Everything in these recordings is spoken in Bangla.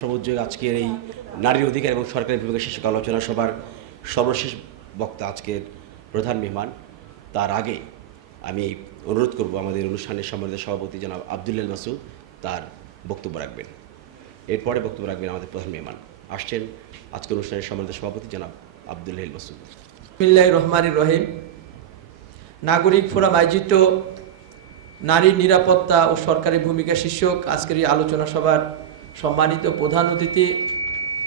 সমুদ্রে আজকের এই নারীর অধিকার এবং সরকারি ভূমিকা শীর্ষক আলোচনা সভার সর্বশেষ বক্তা আজকের প্রধান মেহমান। তার আগে আমি অনুরোধ করব আমাদের অনুষ্ঠানের সম্মানিত সভাপতি জনাব আব্দুল মাসুদ তার বক্তব্য রাখবেন। এরপরে বক্তব্য রাখবেন আমাদের প্রধান মেহমান আসছেন আজকের অনুষ্ঠানের সম্মানিত সভাপতি জনাব আব্দুল মাসুদ। বিসমিল্লাহির রহমানির রহিম। নাগরিক ফোরাম আয়োজিত নারীর নিরাপত্তা ও সরকারি ভূমিকা শীর্ষক আজকের এই আলোচনা সভার সম্মানিত প্রধান অতিথি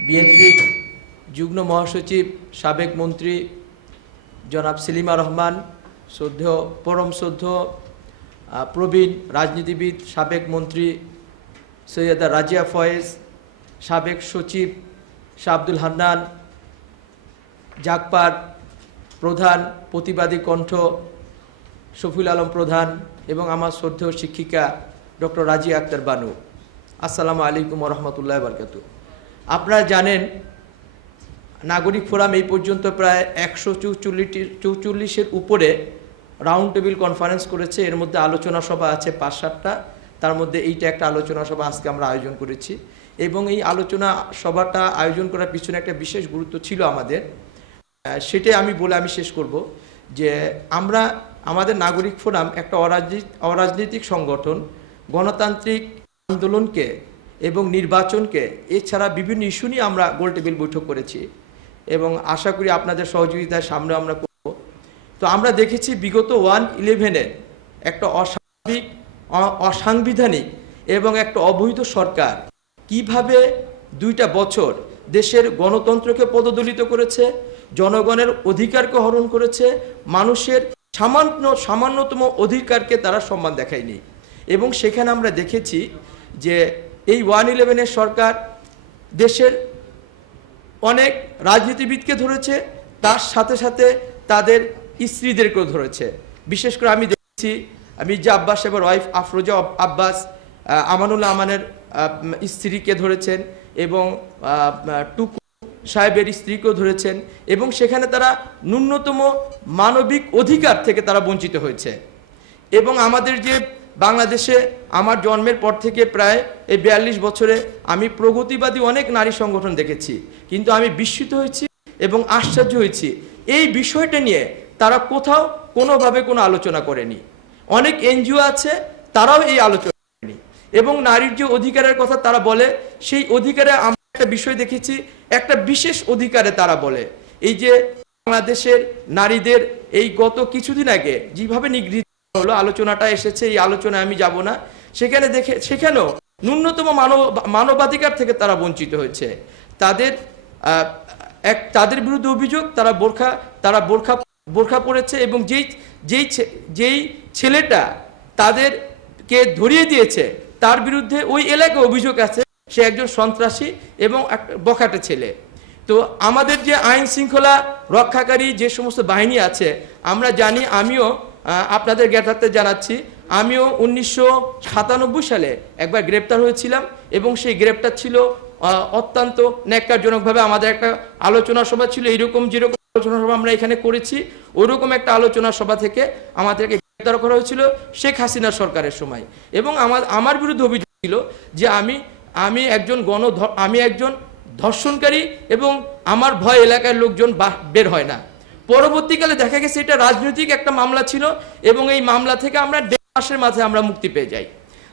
বিএনপি যুগ্ম মহাসচিব সাবেক মন্ত্রী জনাব সেলিমা রহমান, শ্রদ্ধেয় পরম শ্রদ্ধেয় প্রবীণ রাজনীতিবিদ সাবেক মন্ত্রী সৈয়দা রাজিয়া ফয়েজ, সাবেক সচিব শাহ আব্দুল হান্নান, জাগপার প্রধান প্রতিবাদী কণ্ঠ শফিউল আলম প্রধান এবং আমার শ্রদ্ধেয় শিক্ষিকা ডক্টর রাজিয়া আক্তার বানু, আসসালামু আলাইকুম রহমতুল্লাহ বারকাতুহু। আপনারা জানেন নাগরিক ফোরাম এই পর্যন্ত প্রায় 144-এর উপরে রাউন্ড টেবিল কনফারেন্স করেছে। এর মধ্যে আলোচনা সভা আছে 5-7টা, তার মধ্যে এইটা একটা আলোচনা সভা আজকে আমরা আয়োজন করেছি। এবং এই আলোচনা সভাটা আয়োজন করার পিছনে একটা বিশেষ গুরুত্ব ছিল আমাদের, সেটাই আমি শেষ করব যে আমাদের নাগরিক ফোরাম একটা অরাজনৈতিক সংগঠন, গণতান্ত্রিক আন্দোলনকে এবং নির্বাচনকে এছাড়া বিভিন্ন ইস্যু নিয়ে আমরা গোল টেবিল বৈঠক করেছি এবং আশা করি আপনাদের সহযোগিতার সামনে আমরা করব। তো আমরা দেখেছি বিগত 1/11-এর একটা অস্বাভাবিক, অসাংবিধানিক এবং একটা অবৈধ সরকার কিভাবে 2টা বছর দেশের গণতন্ত্রকে পদদলিত করেছে, জনগণের অধিকারকে হরণ করেছে, মানুষের সামান্যতম অধিকারকে তারা সম্মান দেখায়নি। এবং সেখানে আমরা দেখেছি যে এই 1/11-এর সরকার দেশের অনেক রাজনীতিবিদকে ধরেছে, তার সাথে সাথে তাদের স্ত্রীদেরকেও ধরেছে। বিশেষ করে আমি দেখেছি মির্জা আব্বাস সাহেবের ওয়াইফ আফরোজা আব্বাস আমানুল্লাহ আমানের স্ত্রীকে ধরেছেন এবং টুকু সাহেবের স্ত্রীকেও ধরেছেন এবং সেখানে তারা ন্যূনতম মানবিক অধিকার থেকে তারা বঞ্চিত হয়েছে। এবং আমাদের যে বাংলাদেশে আমার জন্মের পর থেকে প্রায় এই 42 বছরে আমি প্রগতিবাদী অনেক নারী সংগঠন দেখেছি, কিন্তু আমি বিস্মিত হয়েছি এবং আশ্চর্য হয়েছি এই বিষয়টা নিয়ে তারা কোথাও কোনোভাবে কোনো আলোচনা করেনি। অনেক এনজিও আছে, তারাও এই আলোচনা করেনি। এবং নারীর যে অধিকারের কথা তারা বলে, সেই অধিকারে আমরা একটা বিষয় দেখেছি, একটা বিশেষ অধিকারে তারা বলে এই যে বাংলাদেশের নারীদের এই গত কিছুদিন আগে যেভাবে নিগৃহীত হলো, আলোচনাটা এসেছে, এই আলোচনায় আমি যাব না, সেখানেও ন্যূনতম মানবাধিকার থেকে তারা বঞ্চিত হয়েছে। তাদের বিরুদ্ধে অভিযোগ তারা বোরখা পরেছে এবং যেই ছেলেটা তাদেরকে ধরিয়ে দিয়েছে তার বিরুদ্ধে ওই এলাকায় অভিযোগ আছে সে একজন সন্ত্রাসী এবং বখাটে ছেলে। তো আমাদের যে আইন শৃঙ্খলা রক্ষাকারী যে সমস্ত বাহিনী আছে আমরা জানি, আমিও আপনাদের জ্ঞাতার্থে জানাচ্ছি, আমিও 1997 সালে একবার গ্রেপ্তার হয়েছিলাম এবং সেই গ্রেপ্তার ছিল অত্যন্ত ন্যাক্কারজনকভাবে। আমাদের একটা আলোচনা সভা ছিল, এইরকম যেরকম আলোচনা সভা আমরা এখানে করেছি ওইরকম একটা আলোচনা সভা থেকে আমাদেরকে গ্রেপ্তার করা হয়েছিল শেখ হাসিনা সরকারের সময়। এবং আমার বিরুদ্ধে অভিযোগ ছিল যে আমি একজন ধর্ষণকারী এবং আমার ভয় এলাকার লোকজন বের হয় না। পরবর্তীকালে দেখা গেছে এটা রাজনৈতিক একটা মামলা ছিল এবং এই মামলা থেকে আমরা 1.5 মাসের মাঝে আমরা মুক্তি পেয়ে যাই।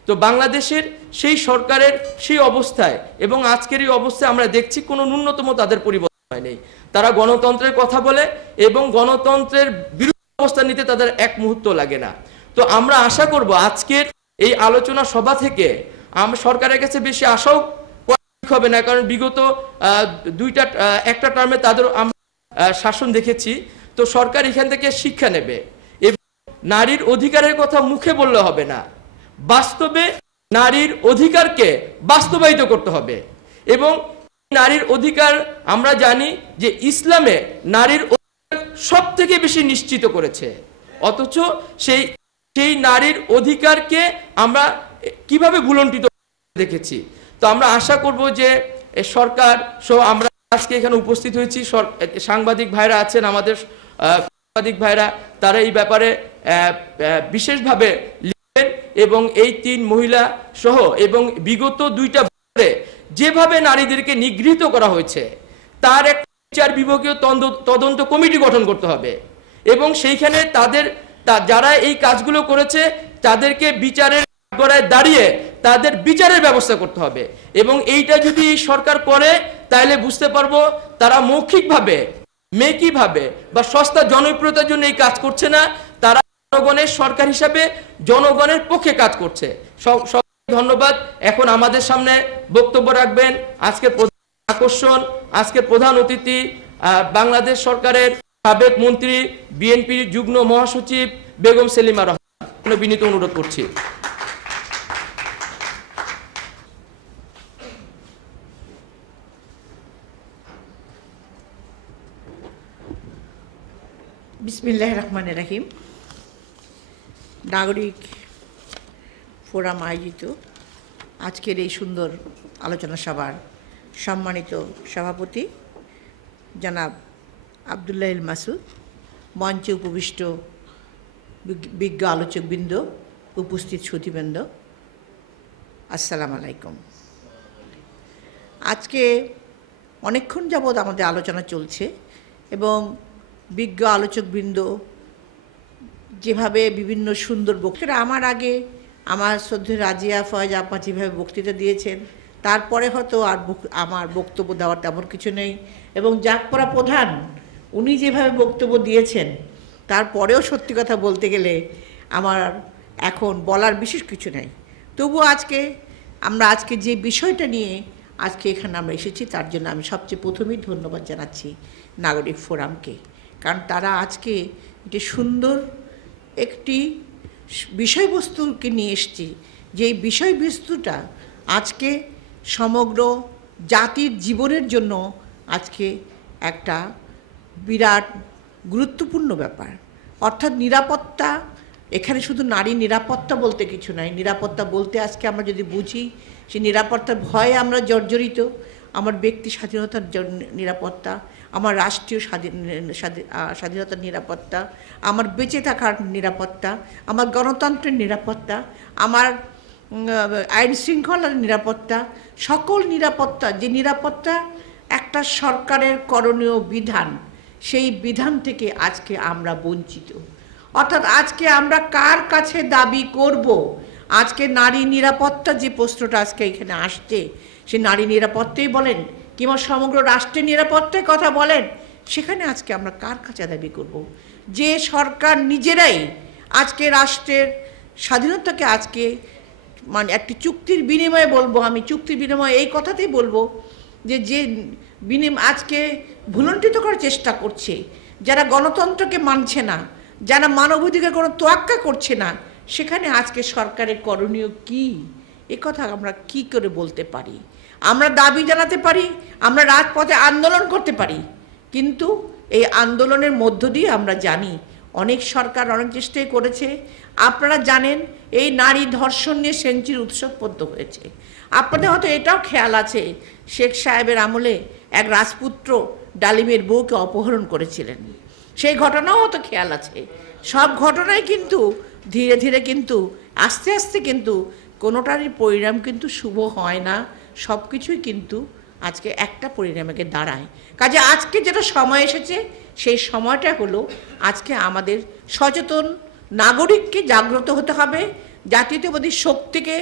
তো বাংলাদেশের সেই সরকারের সেই অবস্থায় এবং আজকের এই অবস্থায় আমরা দেখছি কোনো ন্যূনতম তাদের পরিবর্তন হয়নি। তারা গণতন্ত্রের কথা বলে এবং গণতন্ত্রের বিরুদ্ধে অবস্থান নিতে তাদের এক মুহূর্ত লাগে না। তো আমরা আশা করব আজকের এই আলোচনা সভা থেকে আমরা সরকারের কাছে বেশি আশাও হবে না, কারণ বিগত একটা টার্মে তাদের আমরা শাসন দেখেছি। তো সরকার এখান থেকে শিক্ষা নেবে এবং নারীর অধিকারের কথা মুখে বললে হবে না, বাস্তবে নারীর অধিকারকে বাস্তবায়িত করতে হবে। এবং নারীর অধিকার আমরা জানি যে ইসলামে নারীর অধিকার সব থেকে বেশি নিশ্চিত করেছে, অথচ সেই নারীর অধিকারকে আমরা কিভাবে ভুলণ্ঠিত দেখেছি। তো আমরা আশা করব যে সরকার সহ আমরা আজকে এখানে উপস্থিত হয়েছি, সাংবাদিক ভাইরা আছেন, আমাদের সাংবাদিক ভাইরা তারা এই ব্যাপারে বিশেষভাবে লিখবেন এবং এই 3 মহিলা সহ এবং বিগত 2টা বছরে যেভাবে নারীদেরকে নিগৃহীত করা হয়েছে তার এক বিচার বিভাগীয় তদন্ত কমিটি গঠন করতে হবে এবং সেইখানে যারা এই কাজগুলো করেছে তাদেরকে বিচারের গড়ায় দাঁড়িয়ে তাদের বিচারের ব্যবস্থা করতে হবে এবং এইটা যদি সরকার করে তাহলে বুঝতে পারবো তারা মৌখিকভাবে মেকিভাবে বা সস্তা জনপ্রিয়তার জন্য এই কাজ করছে না, তারা জনগণের সরকার হিসাবে জনগণের পক্ষে কাজ করছে। সব ধন্যবাদ। এখন আমাদের সামনে বক্তব্য রাখবেন আজকের প্রধান আকর্ষণ, আজকের প্রধান অতিথি বাংলাদেশ সরকারের সাবেক মন্ত্রী, বিএনপির যুগ্ম মহাসচিব বেগম সেলিমা রহমান। বিনীত অনুরোধ করছি। বিসমিল্লাহির রহমানির রহিম। নাগরিক ফোরাম আয়োজিত আজকের এই সুন্দর আলোচনা সভার সম্মানিত সভাপতি জনাব আব্দুল্লাহ মাসুদ, মঞ্চে উপবিষ্ট বিজ্ঞ আলোচকবৃন্দ, উপস্থিত সুধীবৃন্দ, আসসালামু আলাইকুম। আজকে অনেকক্ষণ যাবৎ আমাদের আলোচনা চলছে এবং বিজ্ঞ আলোচকবৃন্দ যেভাবে বিভিন্ন সুন্দর বক্তৃতা, আমার আগে আমার শ্রদ্ধেয় রাজিয়া ফয়েজ আপা যেভাবে বক্তৃতা দিয়েছেন তারপরে হয়তো আর আমার বক্তব্য দেওয়ার তেমন কিছু নেই এবং জাকপড়া প্রধান উনি যেভাবে বক্তব্য দিয়েছেন তারপরেও সত্যি কথা বলতে গেলে আমার এখন বলার বিশেষ কিছু নেই। তবুও আজকে যে বিষয়টা নিয়ে আজকে এখানে আমরা এসেছি তার জন্য আমি সবচেয়ে প্রথমেই ধন্যবাদ জানাচ্ছি নাগরিক ফোরামকে, কারণ তারা আজকে একটি সুন্দর একটি বিষয়বস্তুকে নিয়ে এসেছি, যেই বিষয়বস্তুটা আজকে সমগ্র জাতির জীবনের জন্য আজকে একটা বিরাট গুরুত্বপূর্ণ ব্যাপার, অর্থাৎ নিরাপত্তা। এখানে শুধু নারী নিরাপত্তা বলতে কিছু নাই, নিরাপত্তা বলতে আজকে আমরা যদি বুঝি সে নিরাপত্তার ভয়ে আমরা জর্জরিত, আমার ব্যক্তি স্বাধীনতার নিরাপত্তা, আমার রাষ্ট্রীয় স্বাধীনতার নিরাপত্তা, আমার বেঁচে থাকার নিরাপত্তা, আমার গণতন্ত্রের নিরাপত্তা, আমার আইন শৃঙ্খলার নিরাপত্তা, সকল নিরাপত্তা, যে নিরাপত্তা একটা সরকারের করণীয় বিধান, সেই বিধান থেকে আজকে আমরা বঞ্চিত। অর্থাৎ আজকে আমরা কার কাছে দাবি করব? আজকে নারী নিরাপত্তা যে প্রশ্নটা আজকে এখানে আসছে, সে নারী নিরাপত্তাই বলেন কিংবা সমগ্র রাষ্ট্রের নিরাপত্তার কথা বলেন, সেখানে আজকে আমরা কার কাছে দাবি করব? যে সরকার নিজেরাই আজকে রাষ্ট্রের স্বাধীনতাকে আজকে একটি চুক্তির বিনিময়ে বলবো, আমি চুক্তির বিনিময়ে এই কথাতেই বলবো যে আজকে ভুলণ্ঠিত করার চেষ্টা করছে, যারা গণতন্ত্রকে মানছে না, যারা মানবাধিকার কোনো তোয়াক্কা করছে না, সেখানে আজকে সরকারের করণীয় কি, এ কথা আমরা কি করে বলতে পারি? আমরা দাবি জানাতে পারি, আমরা রাজপথে আন্দোলন করতে পারি, কিন্তু এই আন্দোলনের মধ্য দিয়ে আমরা জানি অনেক সরকার অনেক চেষ্টাই করেছে। আপনারা জানেন এই নারী ধর্ষণ নিয়ে সেঞ্চুরি উৎসব পদ্ম হয়েছে। আপনাদের হয়তো এটাও খেয়াল আছে, শেখ সাহেবের আমলে এক রাজপুত্র ডালিমের বউকে অপহরণ করেছিলেন, সেই ঘটনাও হয়তো খেয়াল আছে। সব ঘটনাই কিন্তু ধীরে ধীরে কিন্তু আস্তে আস্তে কিন্তু কোনোটারই পরিণাম কিন্তু শুভ হয় না, সব কিছুই কিন্তু আজকে একটা পরিণামকে দাঁড়ায়। কাজে আজকে যেটা সময় এসেছে সেই সময়টা হলো আজকে আমাদের সচেতন নাগরিককে জাগ্রত হতে হবে, জাতীয়তাবাদী শক্তিকে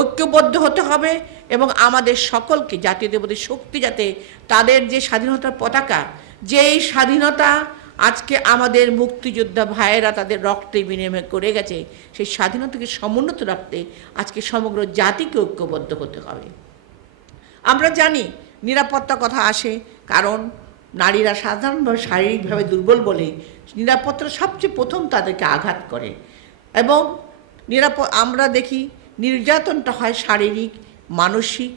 ঐক্যবদ্ধ হতে হবে এবং আমাদের সকলকে জাতীয়তাবাদী শক্তি যাতে তাদের যে স্বাধীনতার পতাকা, যেই স্বাধীনতা আজকে আমাদের মুক্তিযোদ্ধা ভাইয়েরা তাদের রক্তে বিনিময় করে গেছে, সেই স্বাধীনতাকে সমুন্নত রাখতে আজকে সমগ্র জাতিকে ঐক্যবদ্ধ হতে হবে। আমরা জানি নিরাপত্তা কথা আসে কারণ নারীরা সাধারণভাবে শারীরিকভাবে দুর্বল বলে নিরাপত্তা সবচেয়ে প্রথম তাদেরকে আঘাত করে এবং আমরা দেখি নির্যাতনটা হয় শারীরিক, মানসিক,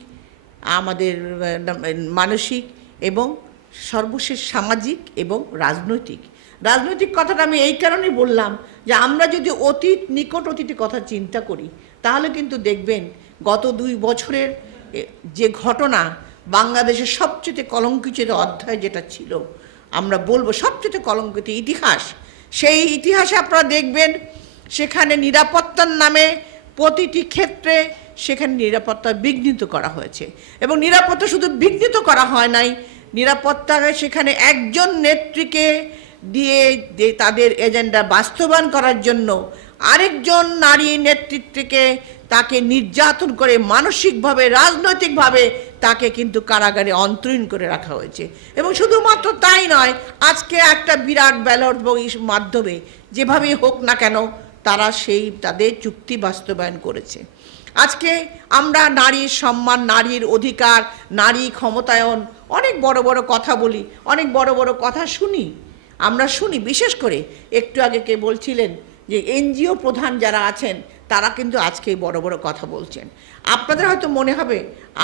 আমাদের মানসিক এবং সর্বশেষ সামাজিক এবং রাজনৈতিক কথাটা আমি এই কারণেই বললাম যে আমরা যদি নিকট অতীতের কথা চিন্তা করি তাহলে কিন্তু দেখবেন গত 2 বছরের যে ঘটনা, বাংলাদেশের সবচেয়ে কলঙ্কিত অধ্যায় যেটা ছিল, আমরা বলবো সবচেয়ে কলঙ্কিত ইতিহাস, সেই ইতিহাসে আপনারা দেখবেন সেখানে নিরাপত্তার নামে প্রতিটি ক্ষেত্রে সেখানে নিরাপত্তা বিঘ্নিত করা হয়েছে। এবং নিরাপত্তা শুধু বিঘ্নিত করা হয় নাই, নিরাপত্তাকে সেখানে একজন নেত্রীকে দিয়ে তাদের এজেন্ডা বাস্তবায়ন করার জন্য আরেকজন নারী নেতৃত্বকে তাকে নির্যাতন করে মানসিকভাবে রাজনৈতিকভাবে তাকে কিন্তু কারাগারে অন্তরীণ করে রাখা হয়েছে। এবং শুধুমাত্র তাই নয়, আজকে একটা বিরাট ব্যালট বক্সের মাধ্যমে যেভাবেই হোক না কেন তারা তাদের চুক্তি বাস্তবায়ন করেছে। আজকে আমরা নারীর সম্মান, নারীর অধিকার, নারী ক্ষমতায়ন অনেক বড় বড় কথা বলি, অনেক বড় বড় কথা শুনি, আমরা শুনি। বিশেষ করে একটু আগে কে বলছিলেন যে এনজিও প্রধান যারা আছেন তারা কিন্তু আজকে বড় বড় কথা বলছেন। আপনাদের হয়তো মনে হবে,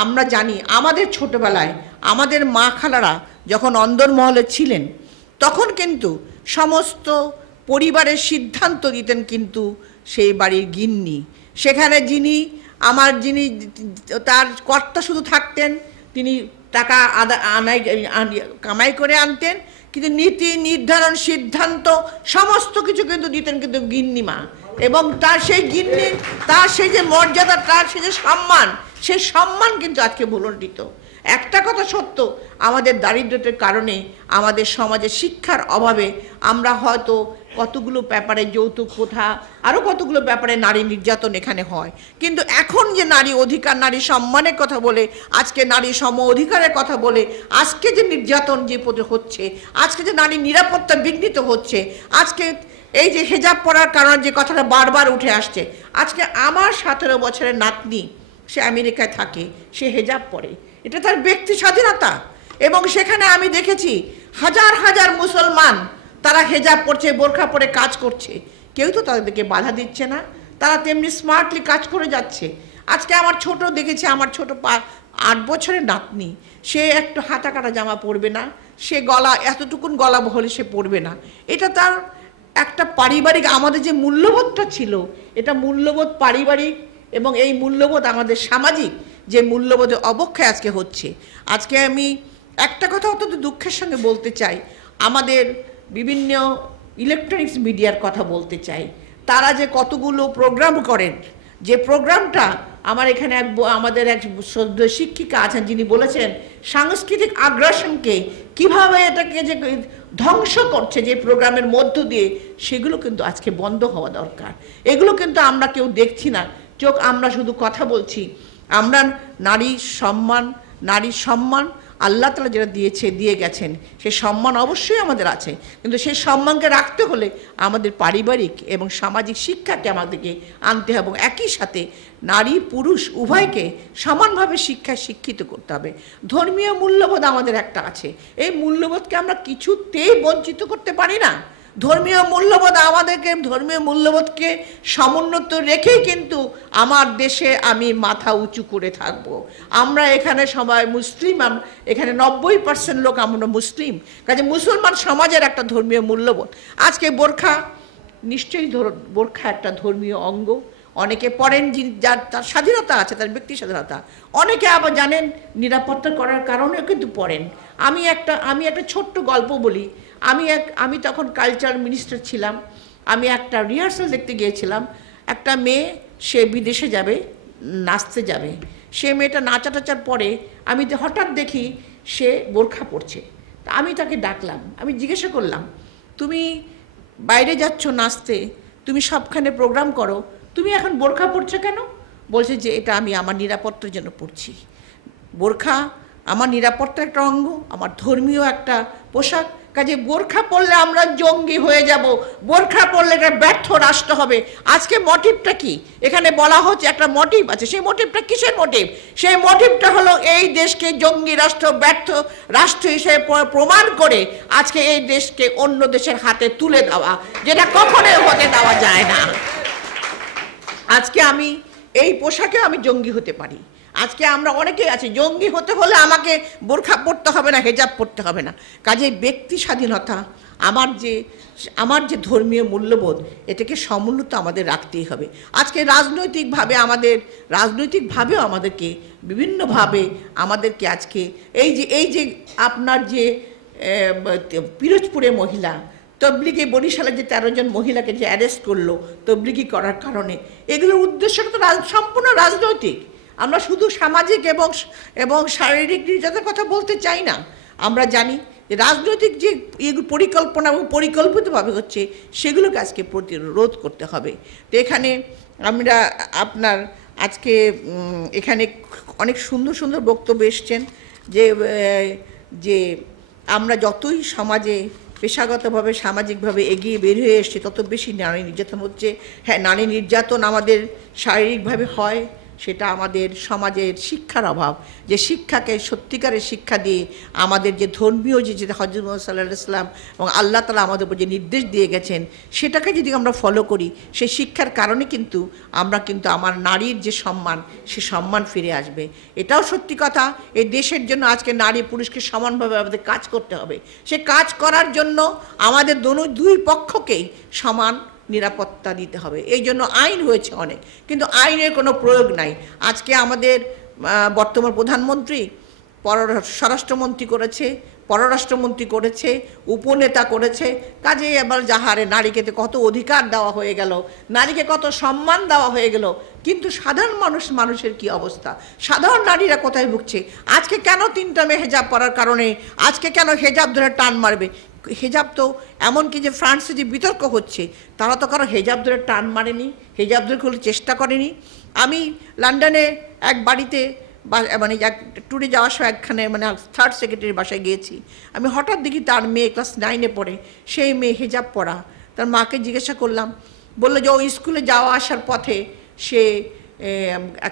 আমরা জানি আমাদের ছোটবেলায় আমাদের মা খালারা যখন অন্দরমহলে ছিলেন তখন কিন্তু সমস্ত পরিবারের সিদ্ধান্ত দিতেন কিন্তু সেই বাড়ির গিন্নি। সেখানে যিনি তার কর্তা শুধু থাকতেন, তিনি টাকা কামাই করে আনতেন, কিন্তু নীতি নির্ধারণ সিদ্ধান্ত সমস্ত কিছু কিন্তু দিতেন কিন্তু গিন্নিমা। এবং তার সেই গিন্নির তার সেই যে মর্যাদা, তার সেই যে সম্মান, সেই সম্মান কিন্তু আজকে ভুলণ্ঠিত। একটা কথা সত্য, আমাদের দারিদ্র্যের কারণে, আমাদের সমাজে শিক্ষার অভাবে আমরা হয়তো কতগুলো ব্যাপারে যৌতুক প্রথা, আরও কতগুলো ব্যাপারে নারী নির্যাতন এখানে হয়। কিন্তু এখন যে নারী অধিকার, নারী সম্মানের কথা বলে, আজকে নারী সম অধিকারের কথা বলে, আজকে যে নির্যাতন যে হচ্ছে, আজকে যে নারী নিরাপত্তা বিঘ্নিত হচ্ছে, আজকে এই যে হেজাব পরার কারণে যে কথাটা বারবার উঠে আসছে, আজকে আমার 17 বছরের নাতনি, সে আমেরিকায় থাকে, সে হেজাব পরে, এটা তার ব্যক্তি স্বাধীনতা। এবং সেখানে আমি দেখেছি হাজার হাজার মুসলমান তারা হেজাব পরছে, বোরখা পরে কাজ করছে, কেউ তো তাদেরকে বাধা দিচ্ছে না, তারা তেমনি স্মার্টলি কাজ করে যাচ্ছে। আজকে আমার ছোট দেখেছি, আমার ছোট 8 বছরের নাতনি, সে একটু হাতা কাটা জামা পরবে না, সে গলা এতটুকুন গলা বহলে সে পরবে না। এটা তার একটা পারিবারিক, আমাদের যে মূল্যবোধটা ছিল, এটা মূল্যবোধ পারিবারিক এবং এই মূল্যবোধ আমাদের সামাজিক যে মূল্যবোধের অবক্ষয় আজকে হচ্ছে। আজকে আমি একটা কথা অত্যন্ত দুঃখের সঙ্গে বলতে চাই, আমাদের বিভিন্ন ইলেকট্রনিক্স মিডিয়ার কথা বলতে চাই। তারা যে কতগুলো প্রোগ্রাম করেন, যে প্রোগ্রামটা আমার এখানে আমাদের এক শ্রদ্ধেয় শিক্ষিকা আছেন যিনি বলেছেন সাংস্কৃতিক আগ্রাসনকে কিভাবে এটাকে যে ধ্বংস করছে যে প্রোগ্রামের মধ্য দিয়ে, সেগুলো কিন্তু আজকে বন্ধ হওয়া দরকার। এগুলো কিন্তু আমরা কেউ দেখছি না, আমরা শুধু কথা বলছি। আমরা নারীর সম্মান আল্লাহ তাআলা যেটা দিয়ে গেছেন, সেই সম্মান অবশ্যই আমাদের আছে, কিন্তু সেই সম্মানকে রাখতে হলে আমাদের পারিবারিক এবং সামাজিক শিক্ষাকে আমাদেরকে আনতে হবে। এবং একই সাথে নারী পুরুষ উভয়কে সমানভাবে শিক্ষিত করতে হবে। ধর্মীয় মূল্যবোধ আমাদের একটা আছে, এই মূল্যবোধকে আমরা কিছুতেই বঞ্চিত করতে পারি না। ধর্মীয় মূল্যবোধকে সমুন্নত রেখেই কিন্তু আমার দেশে আমি মাথা উঁচু করে থাকব। আমরা এখানে সবাই মুসলিম, এখানে 90% লোক আমরা মুসলিম, কাজে মুসলমান সমাজের একটা ধর্মীয় মূল্যবোধ। আজকে বোরখা, নিশ্চয়ই বোরখা একটা ধর্মীয় অঙ্গ, অনেকে পড়েন, যার তার স্বাধীনতা আছে, তার ব্যক্তি স্বাধীনতা। অনেকে আবার জানেন নিরাপত্তা করার কারণেও কিন্তু পড়েন। আমি একটা ছোট্ট গল্প বলি। আমি তখন কালচার মিনিস্টার ছিলাম। আমি একটা রিহার্সাল দেখতে গিয়েছিলাম। একটা মেয়ে, সে বিদেশে যাবে, নাচতে যাবে। সে মেয়েটা নাচাটাচার পরে আমি হঠাৎ দেখি সে বোরখা পরছে। তা আমি তাকে ডাকলাম, আমি জিজ্ঞাসা করলাম, তুমি বাইরে যাচ্ছ নাচতে, তুমি সবখানে প্রোগ্রাম করো, তুমি এখন বোরখা পরছো কেন? বলছে যে এটা আমি আমার নিরাপত্তার জন্য পরছি। বোরখা আমার নিরাপত্তার একটা অঙ্গ, আমার ধর্মীয় একটা পোশাক। কাজে বোরখা পরলে আমরা জঙ্গি হয়ে যাব, বোরখা পরলে এটা ব্যর্থ রাষ্ট্র হবে। আজকে মোটিভটা কি এখানে বলা হচ্ছে? একটা মোটিভ আছে। সেই মোটিভটা কিসের মোটিভ? সেই মোটিভটা হলো এই দেশকে জঙ্গি রাষ্ট্র, ব্যর্থ রাষ্ট্র হিসেবে প্রমাণ করে আজকে এই দেশকে অন্য দেশের হাতে তুলে দেওয়া, যেটা কখনোই হতে দেওয়া যায় না। আজকে আমি এই পোশাকেও আমি জঙ্গি হতে পারি। আজকে আমরা অনেকেই আছি, জঙ্গি হতে হলে আমাকে বোরখা পরতে হবে না, হেজাব পরতে হবে না। কাজে ব্যক্তি স্বাধীনতা, আমার যে ধর্মীয় মূল্যবোধ, এটাকে সমুন্নত আমাদের রাখতেই হবে। আজকে রাজনৈতিকভাবেও আমাদেরকে বিভিন্নভাবে আমাদেরকে আজকে এই যে আপনার যে পিরোজপুরের মহিলা, তবলিগে বরিশালে যে 13 জন মহিলাকে যে অ্যারেস্ট করলো তবলিগি করার কারণে, এগুলোর উদ্দেশ্যটা তো সম্পূর্ণ রাজনৈতিক। আমরা শুধু সামাজিক এবং শারীরিক নির্যাতনের কথা বলতে চাই না। আমরা জানি যে রাজনৈতিক যে পরিকল্পনা এবং পরিকল্পিতভাবে হচ্ছে সেগুলোকে আজকে প্রতিরোধ করতে হবে। তো এখানে আমরা আপনার আজকে এখানে অনেক সুন্দর সুন্দর বক্তব্য এসছেন যে আমরা যতই সমাজে পেশাগতভাবে সামাজিকভাবে এগিয়ে বের হয়ে এসছে তত বেশি নারী নির্যাতন হচ্ছে। হ্যাঁ, নারী নির্যাতন আমাদের শারীরিকভাবে হয়, সেটা আমাদের সমাজের শিক্ষার অভাব। যে শিক্ষাকে সত্যিকারের শিক্ষা দিয়ে আমাদের যে ধর্মীয় যেটা হযরত মুহাম্মদ সাল্লাল্লাহু আলাইহি ওয়াসাল্লাম এবং আল্লাহ তাআলা আমাদের উপর যে নির্দেশ দিয়ে গেছেন সেটাকে যদি আমরা ফলো করি, সেই শিক্ষার কারণে কিন্তু আমরা আমার নারীর যে সম্মান, সে সম্মান ফিরে আসবে। এটাও সত্যি কথা, এই দেশের জন্য আজকে নারী পুরুষকে সমানভাবে আমাদের কাজ করতে হবে। সে কাজ করার জন্য আমাদের দুই পক্ষকেই সমান নিরাপত্তা দিতে হবে। এই জন্য আইন হয়েছে অনেক, কিন্তু আইনের কোনো প্রয়োগ নাই। আজকে আমাদের বর্তমান প্রধানমন্ত্রী স্বরাষ্ট্রমন্ত্রী করেছে, পররাষ্ট্রমন্ত্রী করেছে, উপনেতা করেছে, কাজেই আবার যাহারে নারীকে কত অধিকার দেওয়া হয়ে গেল, নারীকে কত সম্মান দেওয়া হয়ে গেল, কিন্তু সাধারণ মানুষের কি অবস্থা? সাধারণ নারীরা কোথায় ভুগছে? আজকে কেন 3টা মেয়ে হেজাব পরার কারণে আজকে কেন হেজাব ধরে টান মারবে? হেজাব তো এমনকি যে ফ্রান্সে যে বিতর্ক হচ্ছে, তারা তো কারো হেজাব ধরে টান মারেনি, হেজাব ধরে কোনো চেষ্টা করেনি। আমি লন্ডনে এক বাড়িতে মানে এক ট্যুরে যাওয়ার সময় একখানে মানে 3rd সেক্রেটারির বাসায় গিয়েছি। আমি হঠাৎ দেখি তার মেয়ে ক্লাস 9-এ পড়ে, সেই মেয়ে হেজাব পরা। তার মাকে জিজ্ঞাসা করলাম, বললো যে ও স্কুলে যাওয়া আসার পথে সে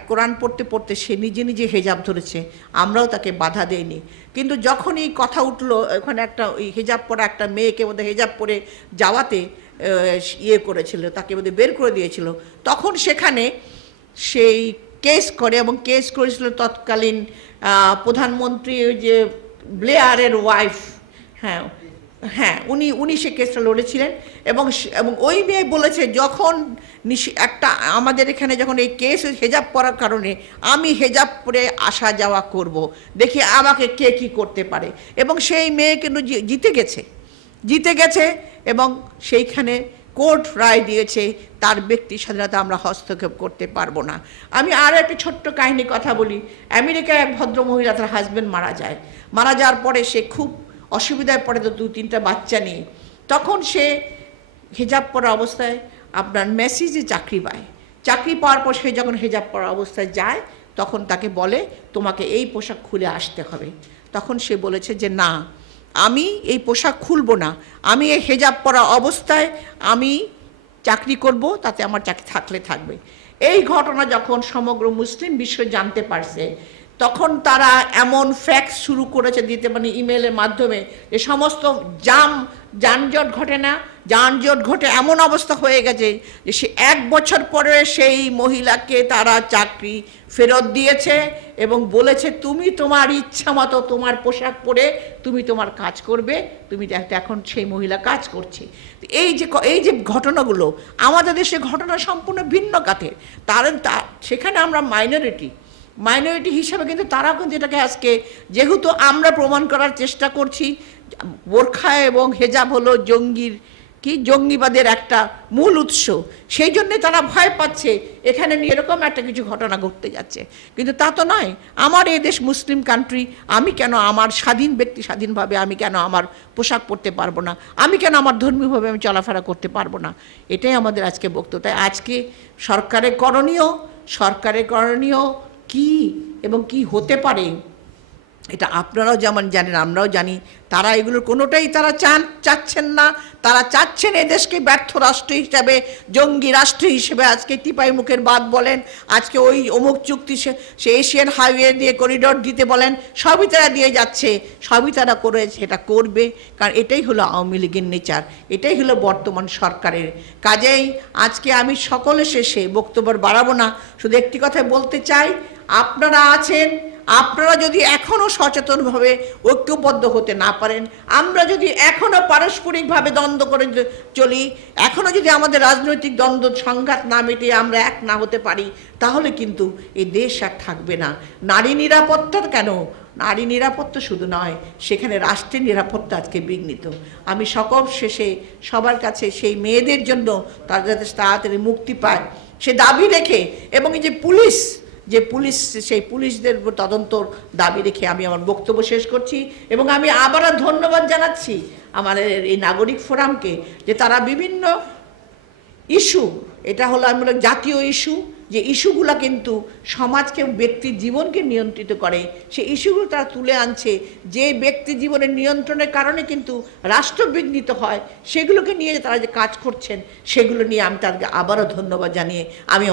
কোরআন পড়তে পড়তে সে নিজে হেজাব ধরেছে, আমরাও তাকে বাধা দেইনি। কিন্তু যখন এই কথা উঠলো, ওখানে একটা ওই হেজাব পরা একটা মেয়েকে বোধহয় হেজাব পরে যাওয়াতে করেছিল, তাকে বোধহয় বের করে দিয়েছিল, তখন সেখানে সেই কেস করে এবং কেস করেছিল তৎকালীন প্রধানমন্ত্রী যে ব্লেয়ারের ওয়াইফ। হ্যাঁ, উনি সে কেসটা লড়েছিলেন এবং ওই মেয়ে বলেছে যখন একটা আমাদের এখানে যখন এই কেস হেজাব পরার কারণে আমি হেজাব পরে আসা যাওয়া করব, দেখি আমাকে কে কি করতে পারে। এবং সেই মেয়ে কিন্তু জিতে গেছে এবং সেইখানে কোর্ট রায় দিয়েছে তার ব্যক্তি স্বাধীনতা আমরা হস্তক্ষেপ করতে পারবো না। আমি আরও একটা ছোট্ট কাহিনী কথা বলি। আমেরিকায় এক ভদ্র মহিলা, তার হাজব্যান্ড মারা যাওয়ার পরে সে খুব অসুবিধায় পড়ে, তো 2-3টা বাচ্চা নিয়ে। তখন সে হেজাব পরা অবস্থায় আপনার মেসেজে চাকরি পায়। চাকরি পাওয়ার পর সে যখন হেজাব পরা অবস্থায় যায়, তখন তাকে বলে তোমাকে এই পোশাক খুলে আসতে হবে। তখন সে বলেছে যে না, আমি এই পোশাক খুলব না, আমি এই হেজাব পরা অবস্থায় আমি চাকরি করব, তাতে আমার চাকরি থাকলে থাকবে। এই ঘটনা যখন সমগ্র মুসলিম বিশ্ব জানতে পারছে, তখন তারা এমন ফ্যাক্স শুরু করেছে দিতে, মানে ইমেলের মাধ্যমে, যে সমস্ত যানজট ঘটে না, যানজট ঘটে এমন অবস্থা হয়ে গেছে যে সে 1 বছর পরে সেই মহিলাকে তারা চাকরি ফেরত দিয়েছে এবং বলেছে তুমি তোমার ইচ্ছা মতো তোমার পোশাক পরে তুমি তোমার কাজ করবে। তুমি এখন সেই মহিলা কাজ করছে। এই যে ঘটনাগুলো আমাদের দেশে ঘটনা সম্পূর্ণ ভিন্ন কাঠের। সেখানে আমরা মাইনরিটি হিসাবে কিন্তু তারাও কিন্তু এটাকে আজকে, যেহেতু আমরা প্রমাণ করার চেষ্টা করছি বোরখা এবং হেজাব হলো জঙ্গিবাদের একটা মূল উৎস, সেই জন্যে তারা ভয় পাচ্ছে এখানে এরকম একটা কিছু ঘটনা ঘটতে যাচ্ছে। কিন্তু তা তো নয়। আমার এই দেশ মুসলিম কান্ট্রি, আমি কেন আমার স্বাধীনভাবে আমি কেন আমার পোশাক পরতে পারবো না? আমি কেন আমার ধর্মীয়ভাবে আমি চলাফেরা করতে পারবো না? এটাই আমাদের আজকে বক্তব্য। তাই আজকে সরকারের করণীয় কি এবং কি হতে পারে, এটা আপনারাও যেমন জানেন আমরাও জানি। তারা এগুলোর কোনোটাই তারা চাচ্ছেন না। তারা চাচ্ছেন এদেশকে ব্যর্থ রাষ্ট্র হিসাবে, জঙ্গি রাষ্ট্র হিসেবে। আজকে টিপাই মুখের বাদ বলেন, আজকে ওই অমুক চুক্তি সে এশিয়ান হাইওয়ে দিয়ে করিডোর দিতে বলেন, সবই তারা দিয়ে যাচ্ছে, সবই তারা করে সেটা করবে। কারণ এটাই হলো আওয়ামী লীগের নেচার, এটাই হলো বর্তমান সরকারের। কাজেই আজকে আমি সকলের শেষে বক্তব্য বাড়াবো না, শুধু একটি কথা বলতে চাই, আপনারা আছেন, আপনারা যদি এখনও সচেতনভাবে ঐক্যবদ্ধ হতে না পারেন, আমরা যদি এখনও পারস্পরিকভাবে দ্বন্দ্ব করে চলি, এখনও যদি আমাদের রাজনৈতিক দ্বন্দ্ব সংঘাত না মিটিয়ে আমরা এক না হতে পারি, তাহলে কিন্তু এই দেশ আর থাকবে না। নারী নিরাপত্তার কেন, নারী নিরাপত্তা শুধু নয়, সেখানে রাষ্ট্রের নিরাপত্তা আজকে বিঘ্নিত। আমি সকল শেষে সবার কাছে সেই মেয়েদের জন্য তারা যাতে তাড়াতাড়ি মুক্তি পায় সে দাবি রেখে, এবং এই যে পুলিশ সেই পুলিশদের তদন্তর দাবি রেখে আমি আমার বক্তব্য শেষ করছি। এবং আমি আবারও ধন্যবাদ জানাচ্ছি আমাদের এই নাগরিক ফোরামকে, যে তারা বিভিন্ন ইস্যু, এটা হলো আমি বলি জাতীয় ইস্যু, যে ইস্যুগুলো কিন্তু সমাজকে, ব্যক্তির জীবনকে নিয়ন্ত্রিত করে, সেই ইস্যুগুলো তারা তুলে আনছে, যে ব্যক্তি জীবনের নিয়ন্ত্রণের কারণে কিন্তু রাষ্ট্র বিঘ্নিত হয়, সেগুলোকে নিয়ে তারা যে কাজ করছেন সেগুলো নিয়ে আমি তাদেরকে আবারও ধন্যবাদ জানিয়ে আমি